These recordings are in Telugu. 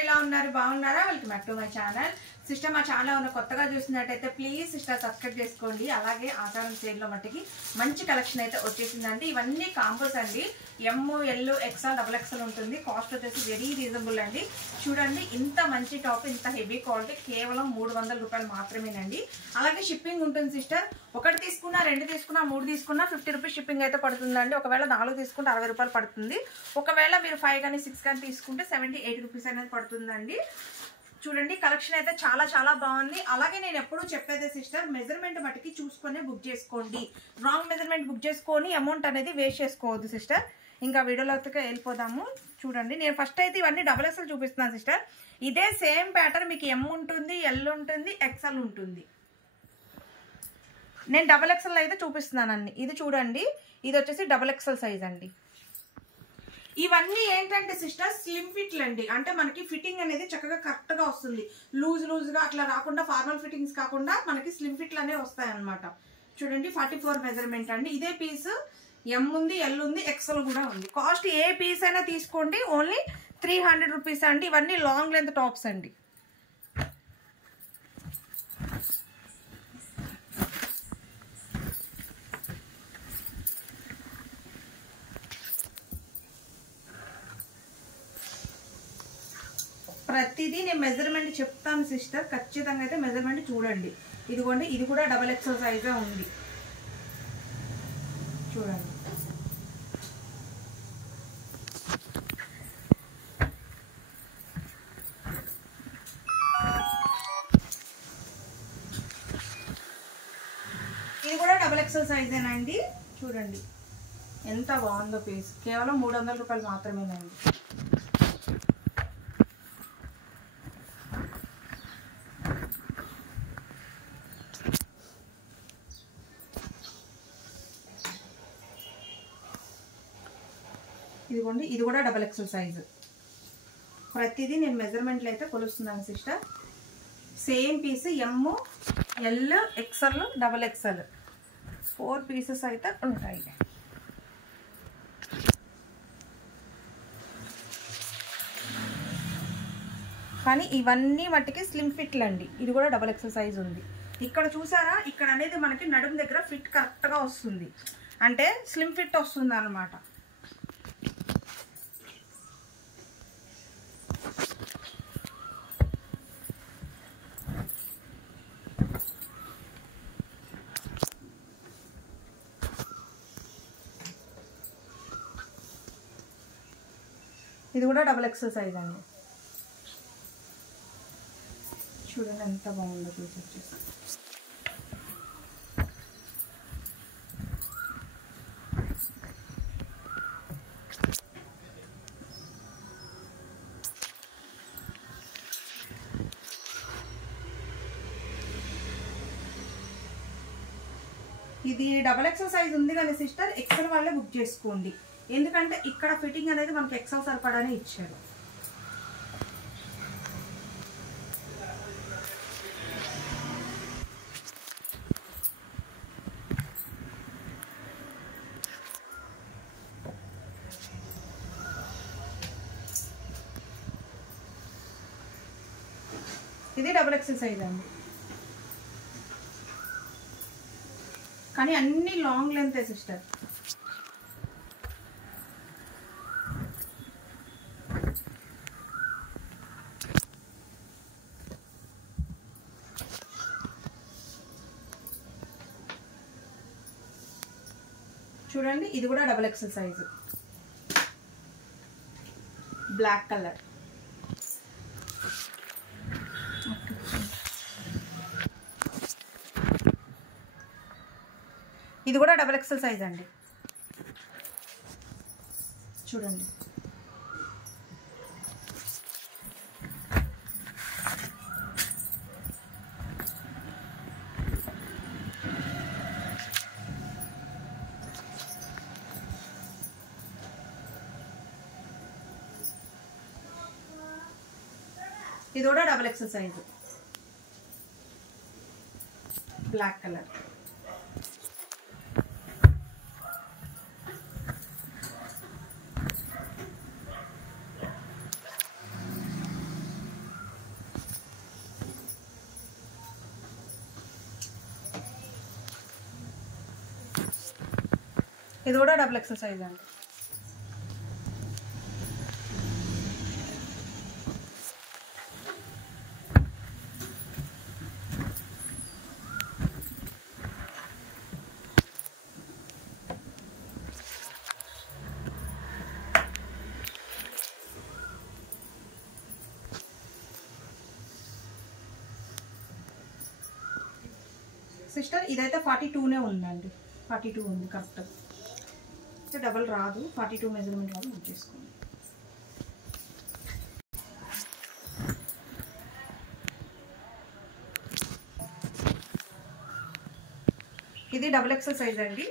ఎలా ఉన్నారు బాగున్నారా welcome back to my channel sister మా ఛానల్ ఉన్న కొత్తగా చూసినట్టయితే ప్లీజ్ సిస్టర్ సబ్స్క్రైబ్ చేసుకోండి అలాగే ఆచారం సేల్ లో మట్టికి మంచి కలెక్షన్ అయితే వచ్చేసిందండి ఇవన్నీ కాంబోస్ అండి ఎమ్ ఎల్ ఎక్స్ఎల్ డబుల్ ఎక్స్ఎల్ ఉంటుంది కాస్ట్ వచ్చేసి వెరీ రీజనబుల్ అండి చూడండి ఇంత మంచి టాప్ ఇంత హెవీ క్వాలిటీ కేవలం 300 రూపాయలు మాత్రమేనండి అలాగే షిప్పింగ్ ఉంటుంది సిస్టర్ ఒకటి తీసుకున్నా రెండు తీసుకున్నా మూడు తీసుకున్నా 50 రూపీస్ షిప్పింగ్ అయితే పడుతుందండి ఒకవేళ 4 తీసుకుంటే 60 రూపాయలు పడుతుంది ఒకవేళ మీరు 5 కానీ 6 కానీ తీసుకుంటే 70-80 రూపీస్ అనేది పడుతుందండి చూడండి కలెక్షన్ అయితే చాలా చాలా బాగుంది అలాగే నేను ఎప్పుడు చెప్పేదే సిస్టర్ మెజర్మెంట్ మట్టికి చూసుకొని బుక్ చేసుకోండి రాంగ్ మెజర్మెంట్ బుక్ చేసుకొని అమౌంట్ అనేది వేస్ట్ చేసుకోవద్దు సిస్టర్ ఇంకా వీడియోలోకి వెళ్ళిపోదాము చూడండి నేను ఫస్ట్ అయితే ఇవన్నీ డబుల్ ఎక్స్ఎల్ చూపిస్తున్నాను సిస్టర్ ఇదే సేమ్ ప్యాటర్న్ మీకు ఎమ్ ఉంటుంది ఎల్ ఉంటుంది ఎక్స్ఎల్ ఉంటుంది నేను డబుల్ ఎక్స్ఎల్ అయితే చూపిస్తున్నాను అన్ని ఇది చూడండి ఇది వచ్చేసి డబుల్ ఎక్స్ఎల్ సైజ్ అండి ఇవన్నీ ఏంటంటే సిస్టర్ స్లిమ్ ఫిట్లు అండి అంటే మనకి ఫిట్టింగ్ అనేది చక్కగా కరెక్ట్ గా వస్తుంది లూజ్ గా అట్లా రాకుండా ఫార్మల్ ఫిట్టింగ్స్ కాకుండా మనకి స్లిమ్ ఫిట్లు అనేవి వస్తాయి అనమాట చూడండి 44 మెజర్మెంట్ అండి ఇదే పీస్ ఎమ్ ఉంది ఎల్ ఉంది ఎక్స్ఎల్ కూడా ఉంది కాస్ట్ ఏ పీస్ అయినా తీసుకోండి ఓన్లీ 300 రూపీస్ అండి ఇవన్నీ లాంగ్ లెంత్ టాప్స్ అండి ప్రతిదీ నేను మెజర్మెంట్ చెప్తాను సిస్టర్ ఖచ్చితంగా అయితే మెజర్మెంట్ చూడండి ఇదిగోండి ఇది కూడా డబల్ ఎక్స్ఎల్ సైజే ఉంది చూడండి ఇది కూడా డబల్ ఎక్స్ఎల్ సైజేనండి చూడండి ఎంత బాగుందో పీస్ కేవలం 300 రూపాయలు మాత్రమేనండి ఇదిగోండి ఇది కూడా డబల్ ఎక్స్ఎల్ సైజు ప్రతిదీ నేను మెజర్మెంట్లు అయితే కొలుస్తున్నాను sister same piece M L XL double XL 4 pieces అయితే ఉంటాయి కానీ ఇవన్నీ మట్టికి స్లిమ్ ఫిట్లు అండి ఇది కూడా డబల్ ఎక్స్ఎల్ సైజ్ ఉంది ఇక్కడ చూసారా ఇక్కడ అనేది మనకి నడుము దగ్గర ఫిట్ కరెక్ట్గా వస్తుంది అంటే స్లిమ్ ఫిట్ వస్తుంది అన్నమాట ఇది కూడా డబల్ ఎక్స్ఎల్ సైజ్ అండి చూడండి ఎంత బాగుందో పీస్ వచ్చేసి ఇది డబల్ ఎక్స్ఎల్ సైజ్ ఉంది కానీ సిస్టర్ ఎక్స్ఎల్ వాళ్ళే బుక్ చేసుకోండి ఎందుకంటే ఇక్కడ ఫిట్టింగ్ అనేది మనకి ఎక్స్ఎల్ సరిపడానే ఇచ్చారు ఇది డబుల్ ఎక్స్ఎల్ సైజ్ అండి కానీ అన్ని లాంగ్ లెంత్ సిస్టర్ చూడండి ఇది కూడా double XL size black colour ఇది కూడా డబుల్ ఎక్స్ఎల్ సైజ్ అండి చూడండి ఇది కూడా double XL size black colour ఇది కూడా డబుల్ ఎక్సెల్ సైజ్ అండి. సిస్టర్ ఇదైతే 42నే ఉందండి. 42 ఉంది కరెక్ట్. అయితే డబల్ రాదు, 42 మెజర్మెంట్ వాళ్ళు బుక్ చేసుకోండి. ఇది డబుల్ ఎక్సెల్ సైజ్ అండి.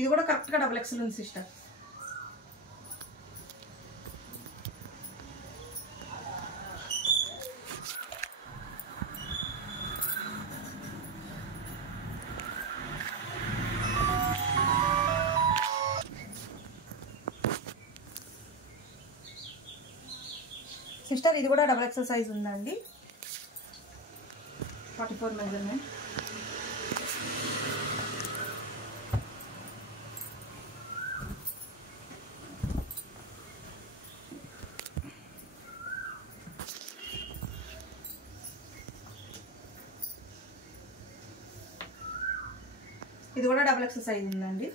ఇది కూడా కరెక్ట్గా డబుల్ ఎక్సెల్ ఉంది సిస్టర్. సిస్టర్ ఇది కూడా డబుల్ ఎక్సెల్ సైజ్ ఉందండి. 44 మెజర్మెంట్. ఇది కూడా డబుల్ ఎక్సెల్ సైజ్ ఉందండి.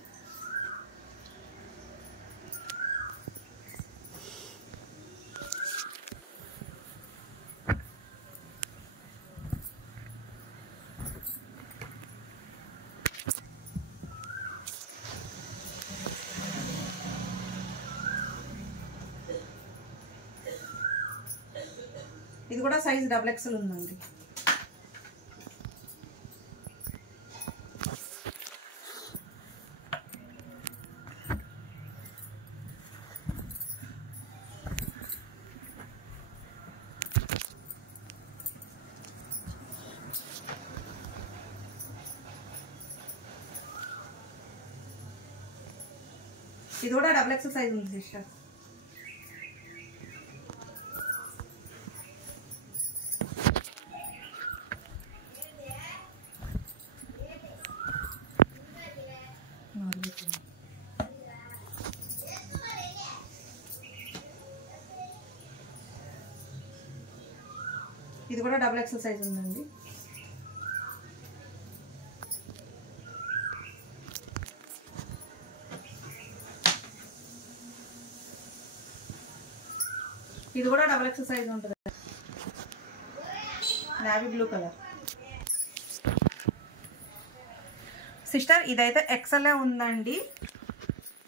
ఇది కూడా సైజ్ డబుల్ ఎక్సెల్ ఉందండి. ఇది కూడా డబుల్ ఎక్సెల్ సైజ్ ఉంది సిస్టర్. ఇది కూడా డబుల్ ఎక్సెల్ సైజ్ ఉందండి. ఇది కూడా డబుల్ ఎక్సెల్ సైజ్ ఉంటుంది. Navy blue colour. సిస్టర్ ఇదైతే ఎక్సెల్ ఉందండి.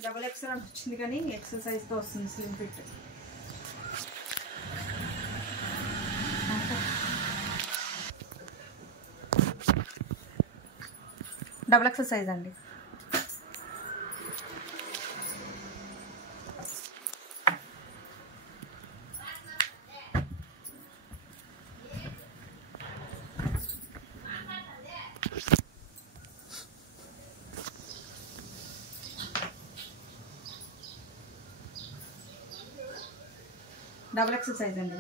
డబుల్ ఎక్సెల్ అని వచ్చింది కానీ ఎక్సెల్ సైజ్తో వస్తుంది. Slim fit. Double XL size అండి. డబుల్ ఎక్సెల్ సైజ్ అండి.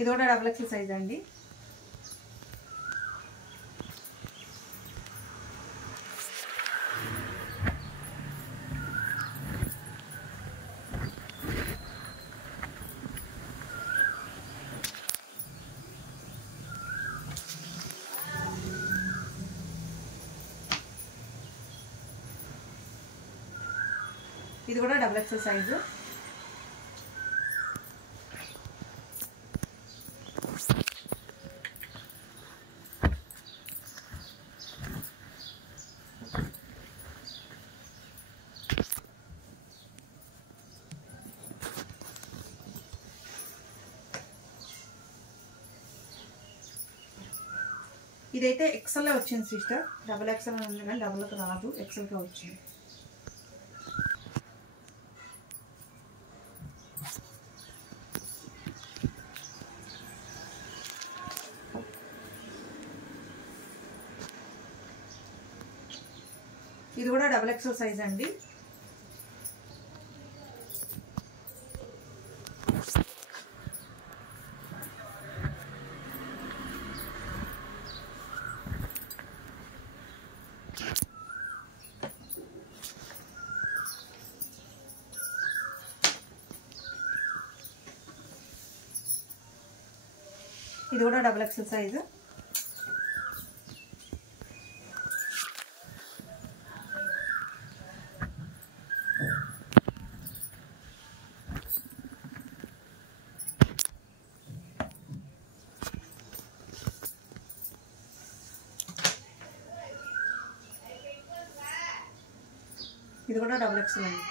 ఇది కూడా డబుల్ ఎక్సెల్ సైజ్ అండి. ఇది కూడా డబుల్ ఎక్సెల్ సైజు. ఇదైతే ఎక్సెల్ వచ్చింది సిస్టర్, డబుల్ ఎక్సెల్ అని ఉంది కానీ డబుల్కి రాదు, ఎక్సెల్గా వచ్చింది. ఇది కూడా డబుల్ ఎక్సెల్ సైజ్ అండి. ఇది కూడా డబుల్ ఎక్సెల్ సైజు. ఇది కూడా డబుల్ ఎక్సెల్ అండి.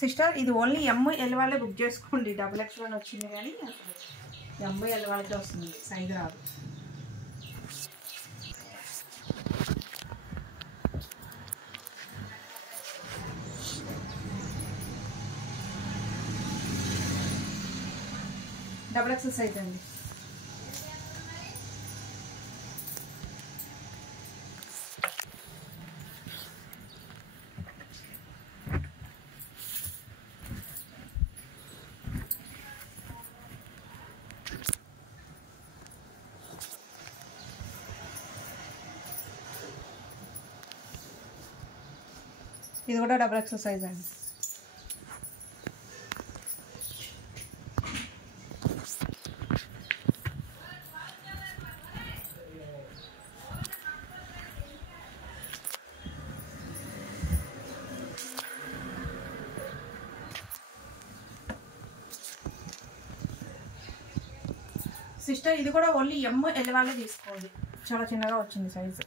సిస్టర్ ఇది ఓన్లీ ML వాళ్ళే బుక్ చేసుకోండి. డబుల్ ఎక్సెల్ అని వచ్చింది కానీ ML వాళ్ళకే వస్తుంది, సైజ్ రాదు. డబుల్ ఎక్సెల్ సైజ్ అండి. ఇది కూడా డబుల్ ఎక్సెల్ సైజ్ అండి. సిస్టర్ ఇది కూడా ఓన్లీ ML వాళ్ళే తీసుకోండి, చాలా చిన్నగా వచ్చింది సైజు.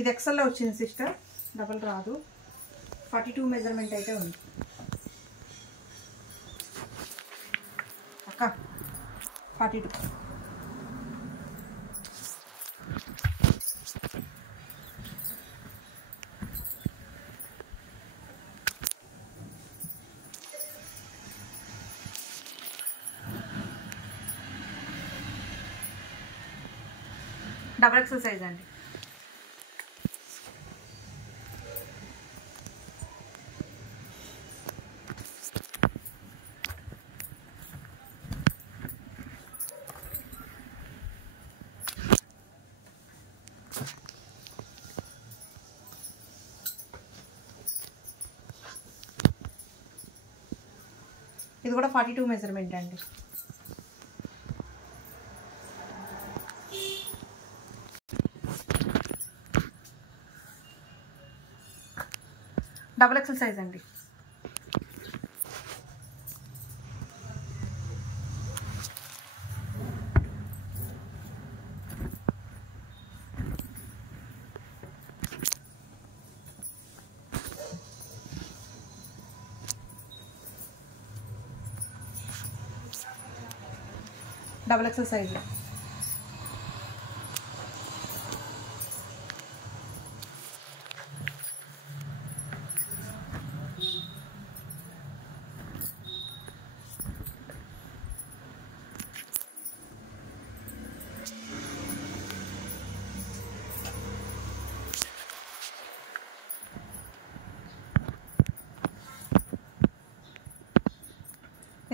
ఇది ఎక్సెల్లో వచ్చింది సిస్టర్, డబుల్ రాదు. 42 మెజర్మెంట్ అయితే ఉంది అక్క, 42. డబుల్ ఎక్సెల్ సైజ్ అండి. ఇది కూడా 42 మెజర్మెంట్ అండి. డబుల్ ఎక్సెల్ సైజ్ అండి. Double XL size.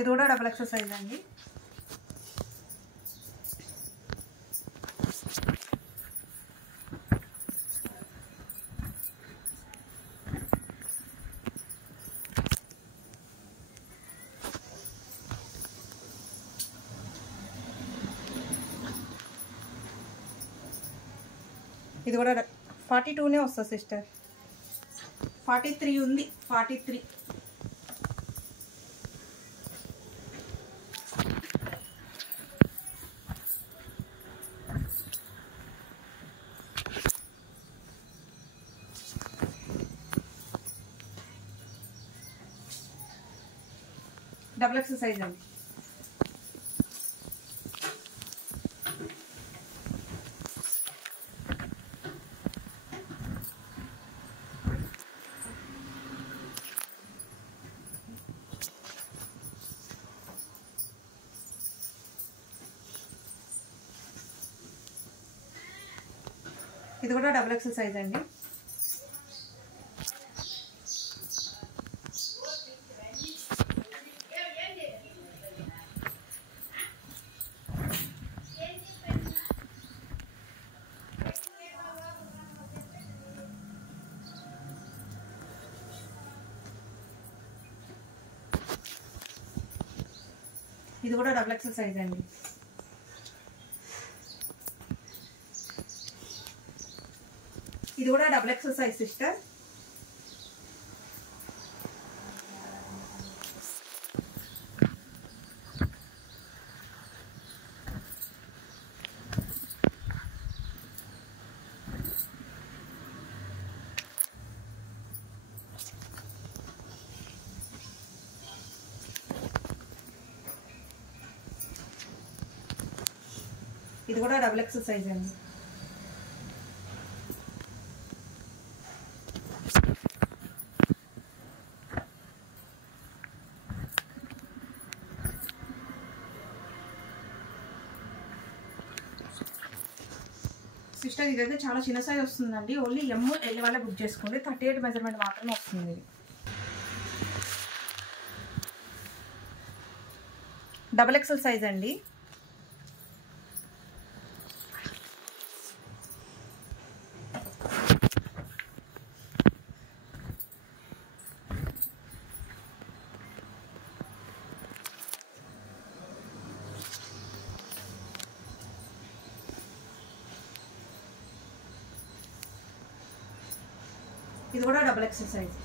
ఇది కూడా డబుల్ ఎక్సెల్ సైజ్ అండి. ఇది కూడా 42నే వస్తుంది సిస్టర్. 43 ఉంది, 43. డబుల్ ఎక్సెల్ సైజ్ అండి. ఇది కూడా డబుల్ ఎక్సెల్ సైజ్ అండి. ఇది కూడా డబుల్ ఎక్సెల్ సైజ్ అండి. ఇది కూడా డబుల్ ఎక్సెల్ సైజ్ సిస్టర్. ఇది కూడా డబుల్ ఎక్సెల్ సైజ్ అండి. సిస్టర్ ఇదైతే చాలా చిన్న సైజ్ వస్తుందండి. ఓన్లీ ఎల్ వాళ్ళే బుక్ చేసుకోండి. 38 మెజర్మెంట్ మాత్రమే వస్తుంది. డబుల్ ఎక్సెల్ సైజ్ అండి. ఇది కూడా డబుల్ ఎక్సెల్ సైజ్.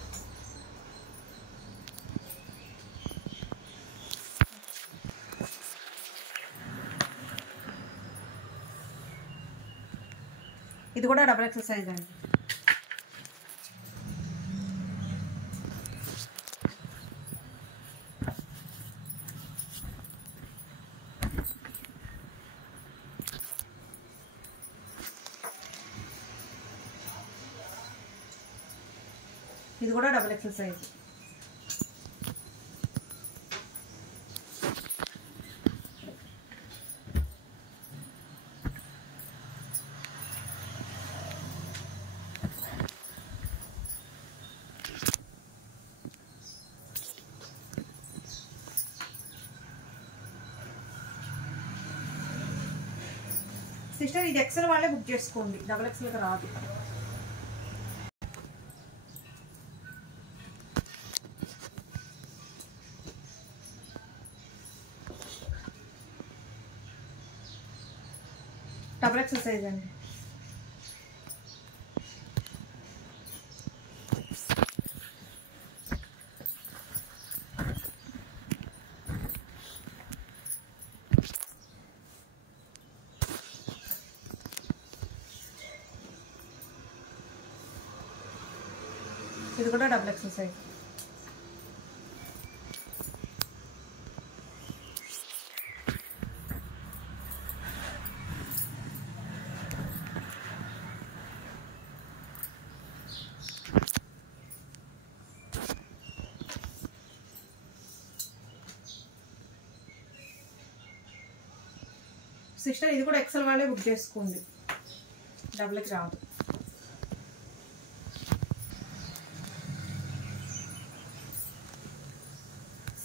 ఇది కూడా డబుల్ ఎక్సెల్ సైజ్ అండి. ఇది కూడా డబుల్ ఎక్సెల్ సైజ్. సిస్టర్ ఇది ఎక్సెల్ వాళ్ళే బుక్ చేసుకోండి. డబుల్ ఎక్సెల్కి రాదు. డబుల్ ఎక్సెల్ సైజ్ అండి. ఇది కూడా డబుల్ ఎక్సెల్ సైజ్. సిస్టర్ ఇది కూడా ఎక్సెల్ వాళ్ళే బుక్ చేసుకోండి. డబుల్కి రాదు.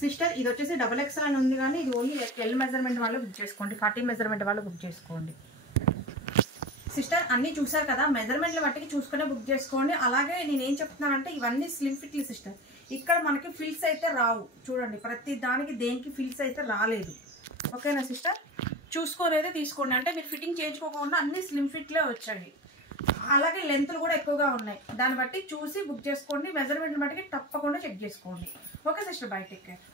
సిస్టర్ ఇది వచ్చేసి డబుల్ ఎక్సెల్ అని ఉంది కానీ ఇది ఓన్లీ ఎల్ మెజర్మెంట్ వాళ్ళు బుక్ చేసుకోండి. 40 మెజర్మెంట్ వాళ్ళు బుక్ చేసుకోండి. సిస్టర్ అన్నీ చూసారు కదా, మెజర్మెంట్ల బట్టికి చూసుకునే బుక్ చేసుకోండి. అలాగే నేనేం చెప్తున్నానంటే ఇవన్నీ స్లిమ్ ఫిట్లు సిస్టర్. ఇక్కడ మనకి ఫిల్స్ అయితే రావు. చూడండి ప్రతి దానికి దేనికి ఫిల్స్ అయితే రాలేదు. ఓకేనా సిస్టర్? చూసుకోలేదు తీసుకోండి. అంటే మీరు ఫిట్టింగ్ చేయించుకోకుండా అన్ని స్లిమ్ ఫిట్లే వచ్చాయి. అలాగే లెంత్లు కూడా ఎక్కువగా ఉన్నాయి. దాన్ని బట్టి చూసి బుక్ చేసుకోండి. మెజర్మెంట్ బట్టి తప్పకుండా చెక్ చేసుకోండి. Okay sister, by, take care.